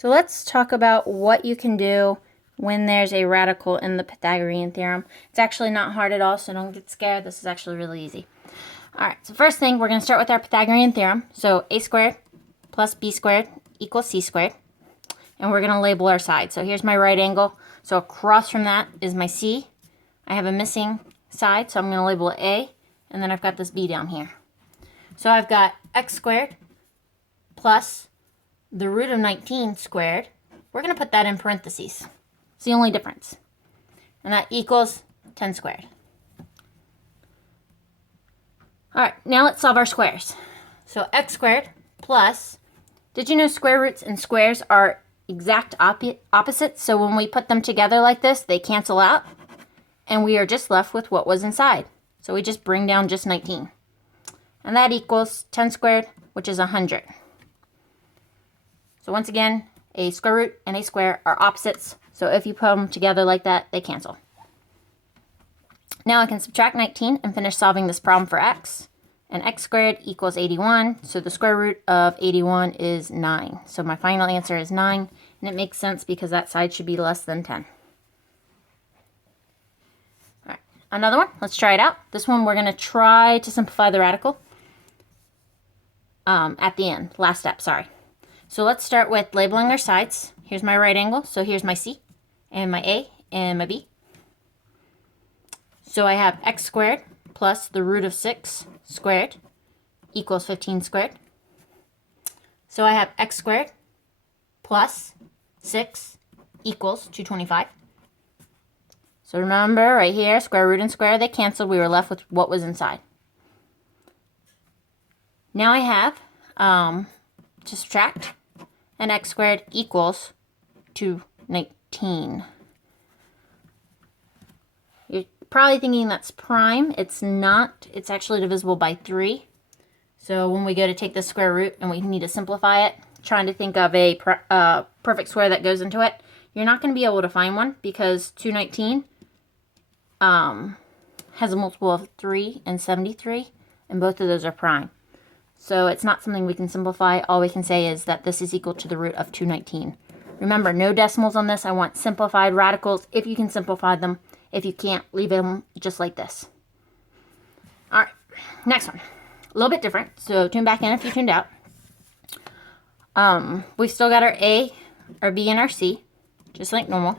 So let's talk about what you can do when there's a radical in the Pythagorean theorem. It's actually not hard at all, so don't get scared. This is actually really easy. Alright, so first thing, we're going to start with our Pythagorean theorem. So a squared plus b squared equals c squared. And we're going to label our side. So here's my right angle. So across from that is my c. I have a missing side, so I'm going to label it a. And then I've got this b down here. So I've got x squared plus the root of 19 squared. We're going to put that in parentheses. It's the only difference. And that equals 10 squared. Alright, now let's solve our squares. So x squared plus, did you know square roots and squares are exact opposites? So when we put them together like this, they cancel out. And we are just left with what was inside. So we just bring down just 19. And that equals 10 squared, which is 100. So once again, a square root and a square are opposites. So if you put them together like that, they cancel. Now I can subtract 19 and finish solving this problem for x. And x squared equals 81. So the square root of 81 is 9. So my final answer is 9. And it makes sense because that side should be less than 10. All right, another one. Let's try it out. This one we're going to try to simplify the radical at the end. Last step, sorry. So let's start with labeling our sides. Here's my right angle. So here's my c and my a and my b. So I have x squared plus the root of 6 squared equals 15 squared. So I have x squared plus 6 equals 225. So remember right here, square root and square, they canceled. We were left with what was inside. Now I have to subtract, and x squared equals 219. You're probably thinking that's prime. It's not. It's actually divisible by 3. So when we go to take the square root and we need to simplify it, trying to think of a perfect square that goes into it, you're not going to be able to find one because 219 has a multiple of 3 and 73, and both of those are prime. So it's not something we can simplify. All we can say is that this is equal to the root of 219. Remember, no decimals on this. I want simplified radicals if you can simplify them. If you can't, leave them just like this. All right, next one. A little bit different, so tune back in if you tuned out. We've still got our A, our B, and our C, just like normal.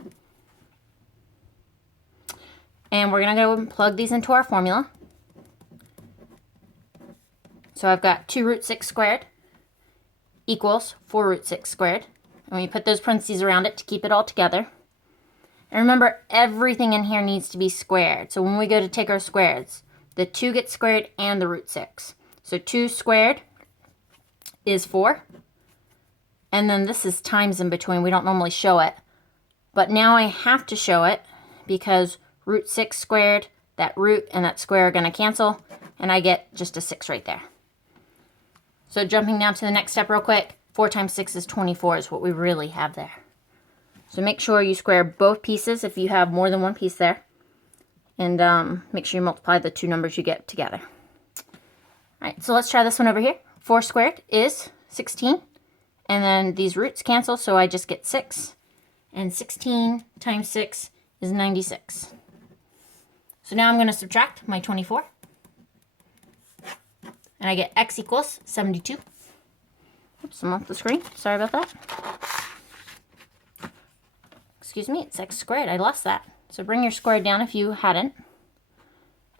And we're going to go and plug these into our formula. So I've got 2 root 6 squared equals 4 root 6 squared. And we put those parentheses around it to keep it all together. And remember, everything in here needs to be squared. So when we go to take our squares, the 2 gets squared and the root 6. So 2 squared is 4. And then this is times in between. We don't normally show it. But now I have to show it because root 6 squared, that root and that square are going to cancel. And I get just a 6 right there. So jumping down to the next step real quick, 4 times 6 is 24 is what we really have there. So make sure you square both pieces if you have more than one piece there. And make sure you multiply the two numbers you get together. Alright, so let's try this one over here. 4 squared is 16. And then these roots cancel, so I just get 6. And 16 times 6 is 96. So now I'm going to subtract my 24. And I get x equals 72. Oops, I'm off the screen. Sorry about that. Excuse me, it's x squared. I lost that. So bring your square down if you hadn't.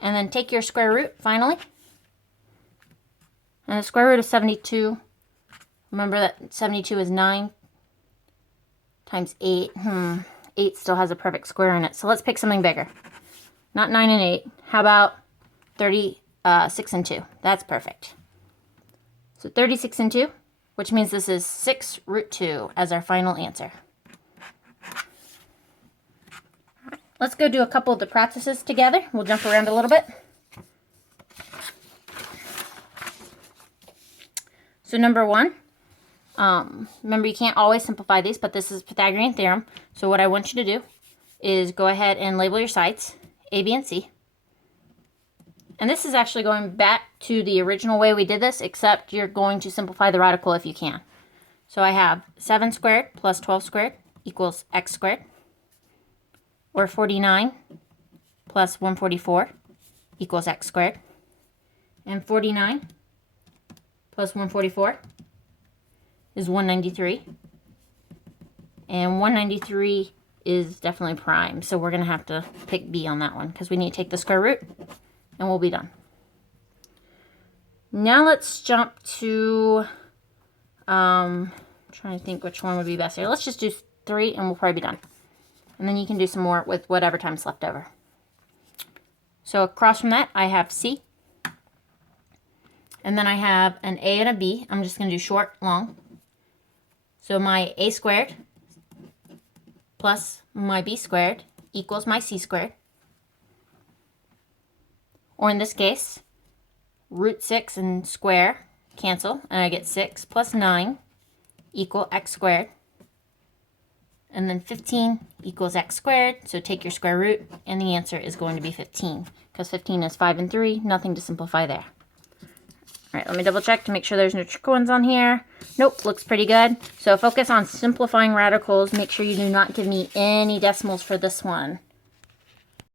And then take your square root, finally. And the square root of 72, remember that 72 is 9 times 8. 8 still has a perfect square in it. So let's pick something bigger. Not 9 and 8. How about 36 and 2? That's perfect. So 36 and 2, which means this is 6 root 2 as our final answer. Let's go do a couple of the practices together. We'll jump around a little bit. So number 1, remember you can't always simplify these, but this is Pythagorean theorem. So what I want you to do is go ahead and label your sides, A, B, and C. And this is actually going back to the original way we did this, except you're going to simplify the radical if you can. So I have 7 squared plus 12 squared equals x squared. Or 49 plus 144 equals x squared. And 49 plus 144 is 193. And 193 is definitely prime, so we're going to have to pick B on that one because we need to take the square root and we'll be done. Now let's jump to, trying to think which one would be best here. Let's just do 3 and we'll probably be done. And then you can do some more with whatever time's left over. So across from that, I have C. And then I have an A and a B. I'm just going to do short, long. So my A squared plus my B squared equals my C squared. Or in this case, root 6 and square cancel, and I get 6 plus 9 equal x squared. And then 15 equals x squared, so take your square root, and the answer is going to be 15, because 15 is 5 and 3, nothing to simplify there. All right, let me double check to make sure there's no trick ones on here. Nope, looks pretty good. So focus on simplifying radicals. Make sure you do not give me any decimals for this one.